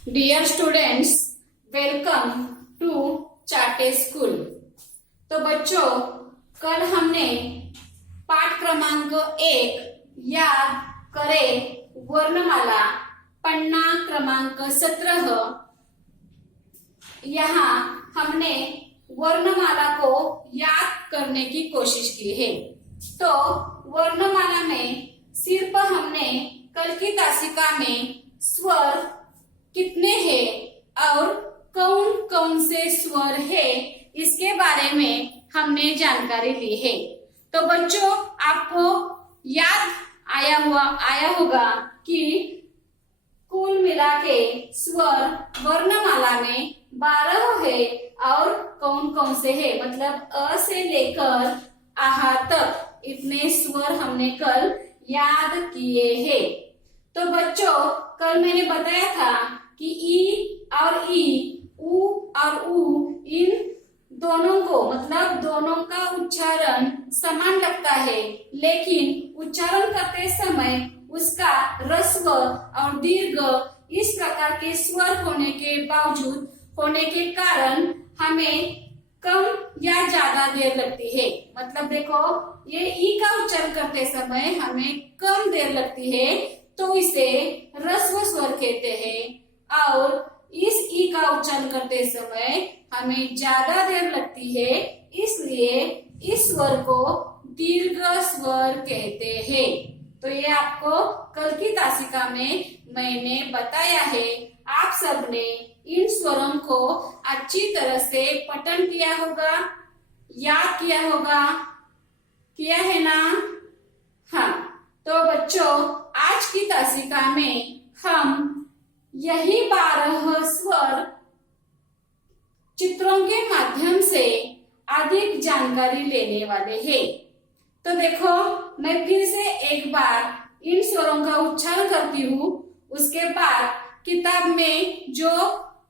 Dear students, welcome to चाटे school. तो बच्चों, कल हमने पाठ क्रमांक 1 याद करें वर्णमाला पन्ना क्रमांक 17। यहाँ हमने वर्णमाला को याद करने की कोशिश की है। तो वर्णमाला में सिर्फ हमने कल की तासिका में स्वर कितने हैं और कौन कौन से स्वर है इसके बारे में हमने जानकारी ली है। तो बच्चों, आपको याद आया होगा कि कुल मिला के स्वर वर्णमाला में 12 है और कौन कौन से है, मतलब अ से लेकर आहा तक इतने स्वर हमने कल याद किए हैं। तो बच्चों, कल मैंने बताया था कि ई और ई, ऊ और ऊ, इन दोनों को मतलब दोनों का उच्चारण समान लगता है, लेकिन उच्चारण करते समय उसका ह्रस्व और दीर्घ इस प्रकार के स्वर होने के कारण हमें कम या ज्यादा देर लगती है। मतलब देखो, ये ई का उच्चारण करते समय हमें कम देर लगती है, तो इसे ह्रस्व स्वर कहते हैं, और इस ई का उच्चारण करते समय हमें ज्यादा देर लगती है, इसलिए इस स्वर को दीर्घ स्वर कहते हैं। तो ये आपको कल की तासिका में मैंने बताया है। आप सबने इन स्वरों को अच्छी तरह से पठन किया होगा, याद किया होगा, किया है ना? हाँ, तो बच्चों, आज की तासिका में हम यही 12 स्वर चित्रों के माध्यम से अधिक जानकारी लेने वाले हैं। तो देखो, मैं फिर से एक बार इन स्वरों का उच्चारण करती हूँ, उसके बाद किताब में जो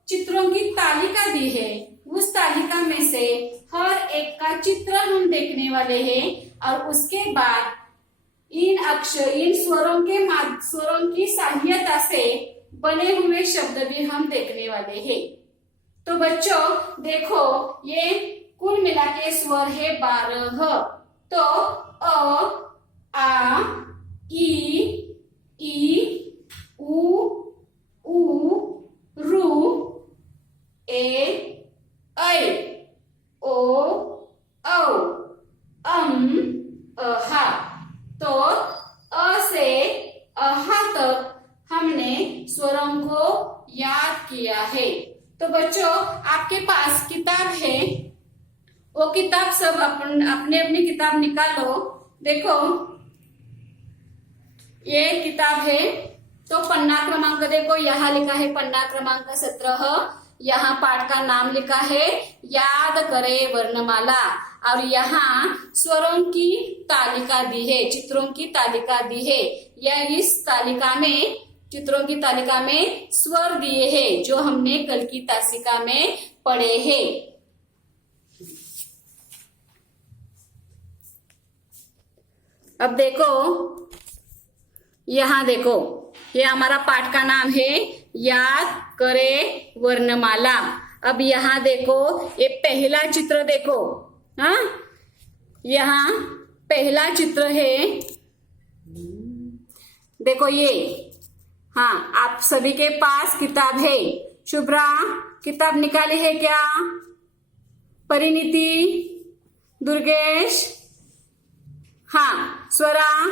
चित्रों की तालिका दी है उस तालिका में से हर एक का चित्र हम देखने वाले हैं, और उसके बाद इन स्वरों की सहायता से बने हुए शब्द भी हम देखने वाले हैं। तो बच्चों देखो, ये कुल मिला के स्वर है 12। तो अ, आ, ई, उ, रु, ए, ऐ, ओ, औ, अहा। तो अ से अहा तक हमने स्वरों को याद किया है। तो बच्चों, आपके पास किताब है, वो किताब सब अपने अपनी किताब निकालो। देखो, ये किताब है, तो पन्ना क्रमांक देखो, यहाँ लिखा है पन्ना क्रमांक 17। यहाँ पाठ का नाम लिखा है याद करें वर्णमाला, और यहाँ स्वरों की तालिका दी है, चित्रों की तालिका दी है। यह इस तालिका में, चित्रों की तालिका में स्वर दिए हैं जो हमने कल की तासिका में पढ़े हैं। अब देखो, यहाँ देखो, ये हमारा पाठ का नाम है याद करें वर्णमाला। अब यहाँ देखो, ये पहला चित्र देखो। हाँ, यहाँ पहला चित्र है, देखो ये। हाँ, आप सभी के पास किताब है। शुभ्रा, किताब निकाली है क्या? परिणीति, दुर्गेश, हाँ, स्वरा,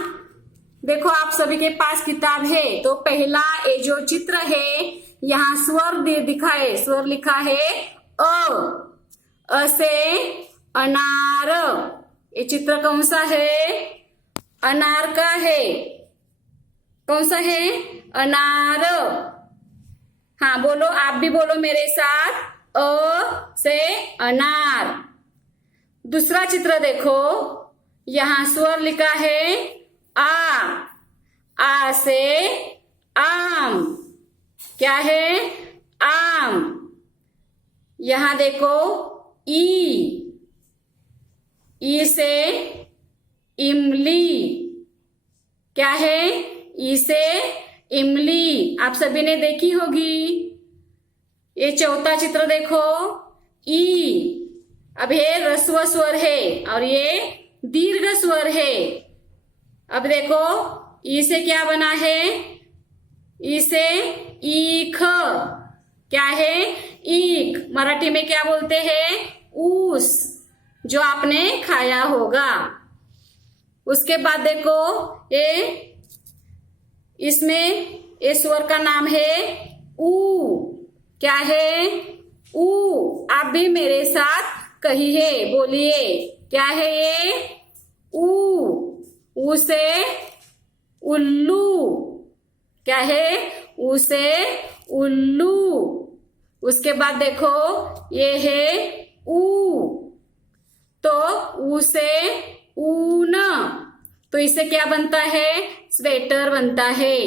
देखो आप सभी के पास किताब है। तो पहला ये जो चित्र है, यहाँ स्वर दिखा है, स्वर लिखा है अ से अनार। ये चित्र कौन सा है? अनार का है। कौन सा है? अनार। हाँ बोलो, आप भी बोलो मेरे साथ, अ से अनार। दूसरा चित्र देखो, यहाँ स्वर लिखा है आ से आम। क्या है? आम। यहाँ देखो ई से इमली। क्या है? ई से इमली। आप सभी ने देखी होगी। ये चौथा चित्र देखो, ई। अब ये ह्रस्व स्वर है और ये दीर्घ स्वर है। अब देखो ई से क्या बना है, ई से ईख। क्या है, ईख। मराठी में क्या बोलते हैं, ऊस, जो आपने खाया होगा। उसके बाद देखो ये, इसमें ये स्वर का नाम है ऊ। क्या है, ऊ। आप भी मेरे साथ कहिए, बोलिए, क्या है ये, ऊ। ऊ से उल्लू। क्या है, ऊ से उल्लू। उसके बाद देखो ये है ऊ, तो ऊ से ऊन। तो इससे क्या बनता है, स्वेटर बनता है।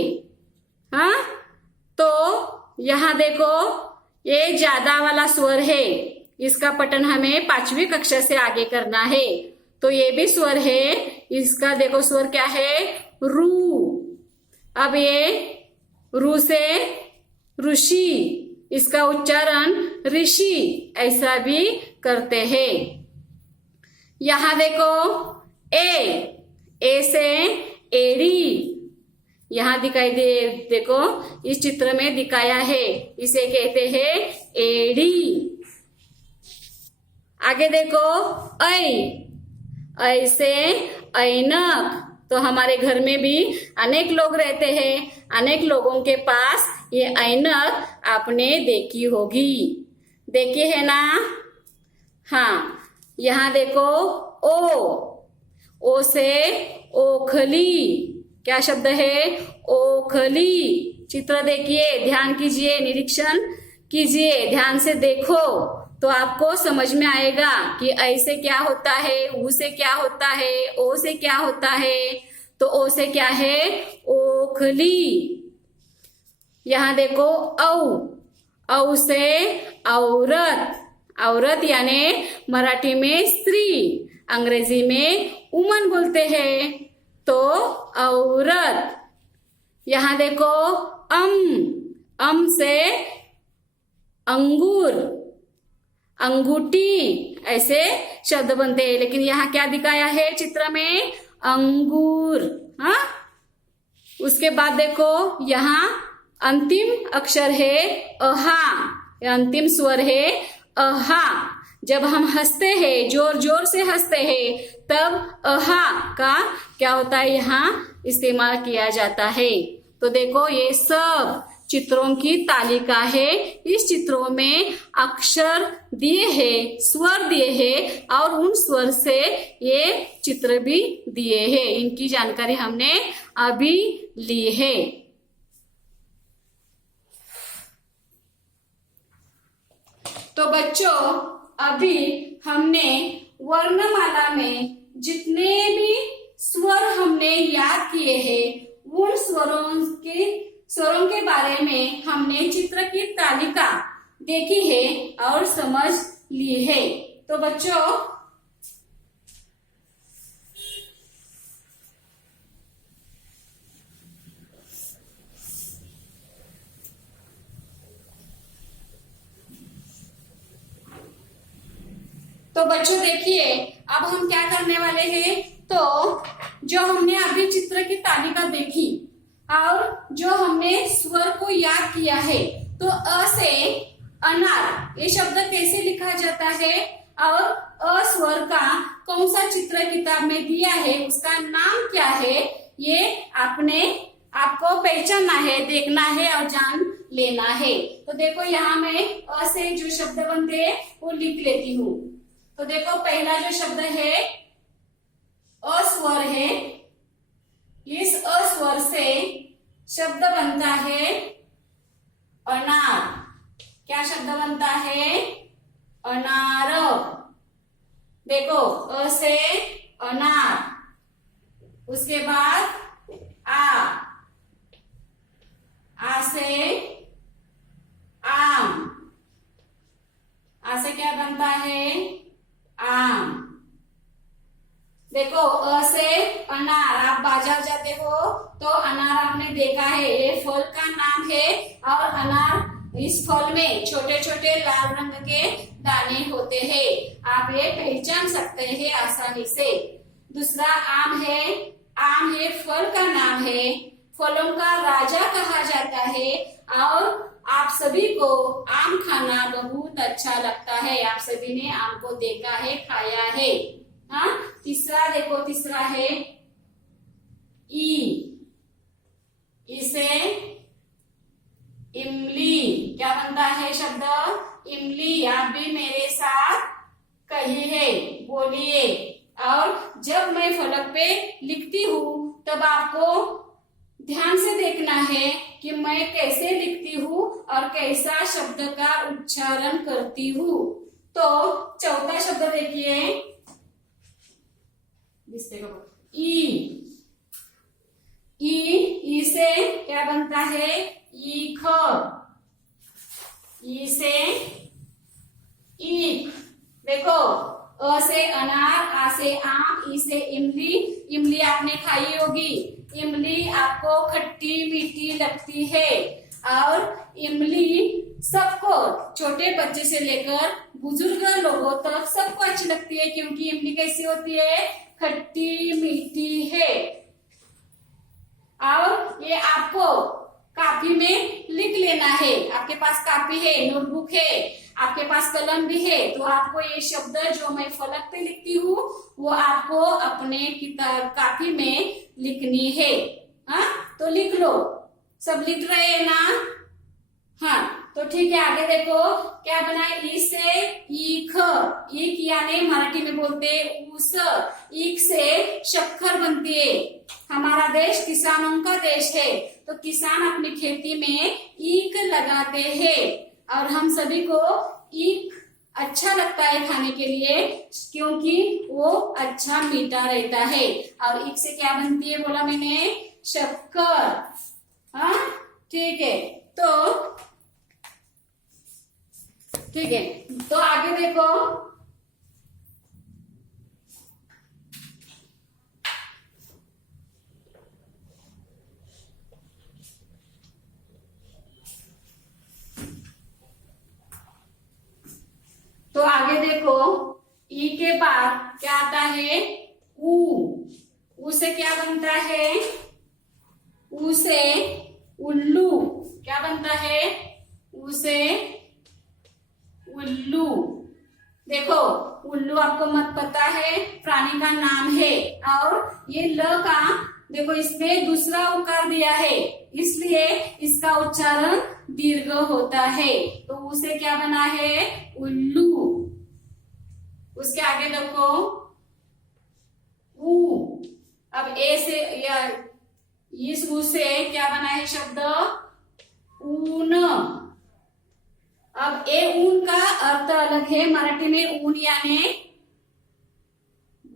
हाँ, तो यहां देखो ये ज्यादा वाला स्वर है, इसका पठन हमें 5वीं कक्षा से आगे करना है। तो ये भी स्वर है, इसका देखो स्वर क्या है, रू। अब ये रू से ऋषि, इसका उच्चारण ऋषि ऐसा भी करते हैं। यहां देखो ए से एड़ी। यहां दिखाई दे, देखो इस चित्र में दिखाया है, इसे कहते हैं एड़ी। आगे देखो ऐ से ऐनक। तो हमारे घर में भी अनेक लोग रहते हैं, अनेक लोगों के पास ये ऐनक आपने देखी होगी, देखी है ना। हाँ, यहाँ देखो ओ से ओखली। क्या शब्द है, ओखली। चित्र देखिए, ध्यान कीजिए, निरीक्षण कीजिए, ध्यान से देखो तो आपको समझ में आएगा कि ऐ से क्या होता है, ऊ से क्या होता है, ओ से क्या होता है। तो ओ से क्या है, ओखली। यहां देखो औ से औरत। औरत यानी मराठी में स्त्री, अंग्रेजी में वुमन बोलते हैं, तो औरत। यहां देखो अम से अंगूर, अंगूठी ऐसे शब्द बनते हैं, लेकिन यहाँ क्या दिखाया है चित्र में, अंगूर। हाँ, उसके बाद देखो यहाँ अंतिम अक्षर है अहा, अंतिम स्वर है अहा। जब हम हंसते हैं, जोर जोर से हंसते हैं, तब अहा का क्या होता है, यहाँ इस्तेमाल किया जाता है। तो देखो ये सब चित्रों की तालिका है। इस चित्रों में अक्षर दिए हैं, स्वर दिए हैं, और उन स्वर से ये चित्र भी दिए हैं। इनकी जानकारी हमने अभी ली है। तो बच्चों, अभी हमने वर्णमाला में जितने भी स्वर हमने याद किए हैं, उन स्वरों के बारे में हमने चित्र की तालिका देखी है और समझ ली है। तो बच्चों, देखिए अब हम क्या करने वाले हैं। तो जो हमने अभी चित्र की तालिका देखी और जो हमने स्वर को याद किया है, तो अ से अनार ये शब्द कैसे लिखा जाता है और अ स्वर का कौन सा चित्र किताब में दिया है, उसका नाम क्या है, ये आपको पहचानना है, देखना है और जान लेना है। तो देखो यहाँ मैं अ से जो शब्द बनते हैं वो लिख लेती हूँ। तो देखो पहला जो शब्द है अ स्वर है, इस अ स्वर से शब्द बनता है अनार। क्या शब्द बनता है, अनार। देखो अ से अनार, उसके बाद आ से आम। आ से क्या बनता है, आम। देखो अ से अनार, आप बाजार जाते हो तो अनार आपने देखा है, ये फल का नाम है और अनार इस फल में छोटे छोटे लाल रंग के दाने होते हैं। आप ये पहचान सकते हैं आसानी से। दूसरा आम है। आम है फल का नाम है, फलों का राजा कहा जाता है और आप सभी को आम खाना बहुत अच्छा लगता है। आप सभी ने आम को देखा है, खाया है। हाँ, तीसरा देखो, तीसरा है ई। इसे इमली, क्या बनता है शब्द इमली। आप भी मेरे साथ कहिए, बोलिए। और जब मैं फलक पे लिखती हूँ तब आपको ध्यान से देखना है कि मैं कैसे लिखती हूँ और कैसा शब्द का उच्चारण करती हूँ। तो चौथा शब्द देखिए, ई। ई से क्या बनता है ईख। ई से ईख। देखो, अ से अनार, आ से आम, ई से इमली। इमली आपने खाई होगी। इमली आपको खट्टी मीठी लगती है और इमली सबको, छोटे बच्चे से लेकर बुजुर्ग लोगों तक सबको अच्छी लगती है, क्योंकि इमली कैसी होती है, खट्टी मीठी है। और ये आपको कापी में लिख लेना है। आपके पास कापी है, नोटबुक है, आपके पास कलम भी है, तो आपको ये शब्द जो मैं फलक पे लिखती हूँ वो आपको अपने किताब कापी में लिखनी है। हाँ, तो लिख लो। सब लिख रहे हैं ना? हाँ, तो ठीक है। आगे देखो क्या बना है, ई से ईख। ईख यानी मराठी में बोलते ऊस। ईख से शक्कर बनती है। हमारा देश किसानों का देश है, तो किसान अपनी खेती में ईख लगाते हैं और हम सभी को ईख अच्छा लगता है खाने के लिए, क्योंकि वो अच्छा मीठा रहता है। और ईख से क्या बनती है बोला मैंने, शक्कर। हाँ, ठीक है। तो ठीक है, तो आगे देखो, तो आगे देखो, ई के बाद क्या आता है, ऊ से क्या बनता है, ऊ से उल्लू। क्या बनता है, ऊ से उल्लू। देखो, उल्लू आपको मत पता है, प्राणी का नाम है। और ये ल का देखो, इसमें दूसरा उकार दिया है, इसलिए इसका उच्चारण दीर्घ होता है। तो उसे क्या बना है, उल्लू। उसके आगे देखो, ऊ। अब ए से या इस ऊ से क्या बना है शब्द, ऊन। अब ए ऊन का अर्थ अलग है, मराठी में ऊन यानी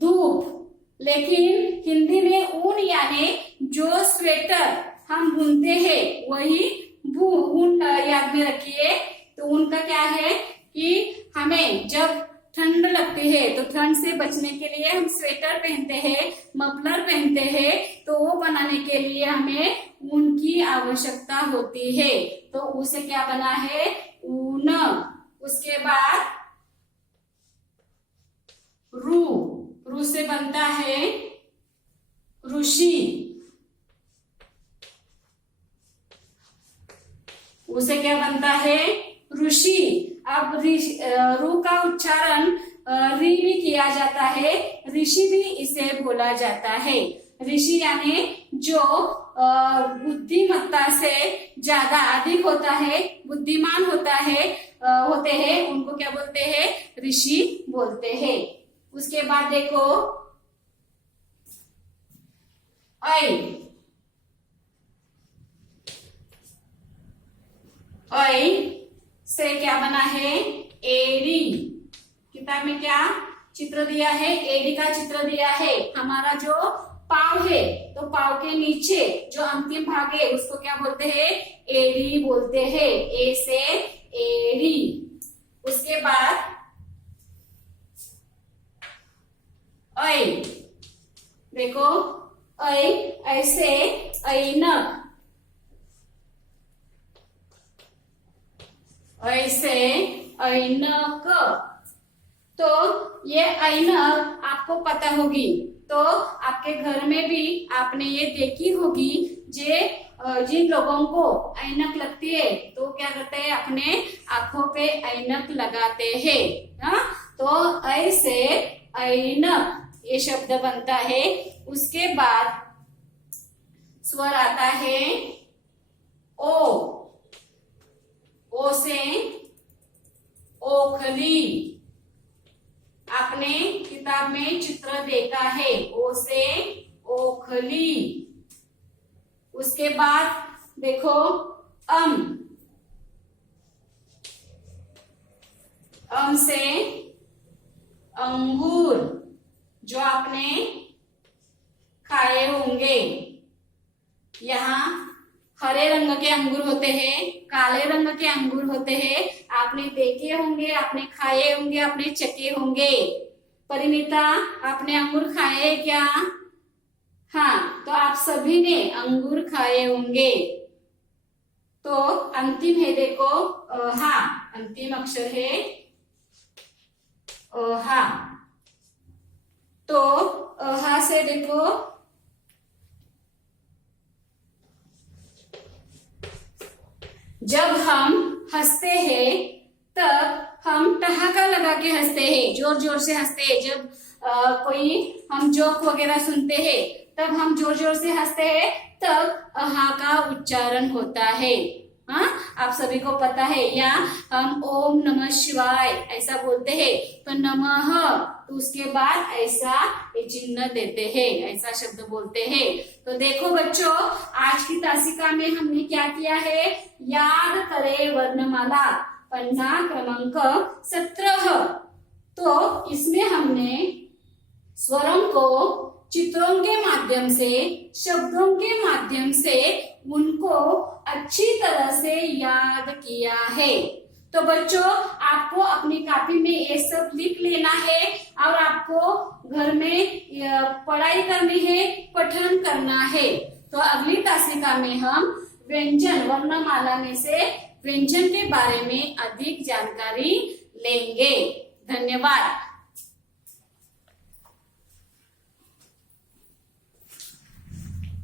धूप, लेकिन हिंदी में ऊन यानी जो स्वेटर हम बुनते हैं वही ऊन याद में रखिए। तो ऊन का क्या है कि हमें जब ठंड लगती है तो ठंड से बचने के लिए हम स्वेटर पहनते हैं, मफलर पहनते हैं, तो वो बनाने के लिए हमें ऊन की आवश्यकता होती है। तो उसे क्या बना है, ऊन। उसके बाद रू से बनता है ऋषि। उसे क्या बनता है, ऋषि। अब रू का उच्चारण री भी किया जाता है, ऋषि भी इसे बोला जाता है। ऋषि यानी जो बुद्धिमत्ता से ज्यादा अधिक होता है, बुद्धिमान होता है, होते हैं, उनको क्या बोलते हैं, ऋषि बोलते हैं। उसके बाद देखो, ऐ से क्या बना है, एड़ी। किताब में क्या चित्र दिया है, एड़ी का चित्र दिया है। हमारा जो पाव है, तो पाव के नीचे जो अंतिम भाग है उसको क्या बोलते हैं, एड़ी बोलते हैं। ए से एड़ी। उसके बाद ऐ। देखो, ऐ ऐसे ऐनक। ऐसे ऐनक। तो ये ऐनक आपको पता होगी, तो आपके घर में भी आपने ये देखी होगी। जिन लोगों को ऐनक लगती है तो क्या करते हैं, अपने आंखों पे ऐनक लगाते हैं। हाँ, तो ऐसे ऐनक ये शब्द बनता है। उसके बाद स्वर आता है ओ। ओ से ओखली। आपने किताब में चित्र देखा है, ओ से ओखली। उसके बाद देखो अम से अंगूर, जो आपने खाए होंगे। यहाँ हरे रंग के अंगूर होते हैं, काले रंग के अंगूर होते हैं। आपने देखे होंगे, आपने खाए होंगे, आपने चखे होंगे। परिणीता, आपने अंगूर खाए क्या? हाँ, तो आप सभी ने अंगूर खाए होंगे। तो अंतिम है देखो हा। अंतिम अक्षर है हा। तो हा से देखो जब हम हंसते हैं तब हम ठहाका लगा के हंसते हैं, जोर जोर से हंसते हैं। जब कोई हम जोक वगैरह सुनते हैं तब हम जोर जोर से हंसते हैं, तब हा का उच्चारण होता है। हाँ, आप सभी को पता है। या हम ओम नमः शिवाय ऐसा बोलते हैं, तो नमः, तो उसके बाद ऐसा चिन्ह देते हैं, ऐसा शब्द बोलते हैं। तो देखो बच्चों, आज की तासिका में हमने क्या किया है, याद करे वर्णमाला पन्ना क्रमांक 17। तो इसमें हमने स्वरों को चित्रों के माध्यम से, शब्दों के माध्यम से उनको अच्छी तरह से याद किया है। तो बच्चों, आपको अपनी कॉपी में ये सब लिख लेना है और आपको घर में पढ़ाई करनी है, पठन करना है। तो अगली तासिका में हम व्यंजन, वर्णमाला में से व्यंजन के बारे में अधिक जानकारी लेंगे। धन्यवाद।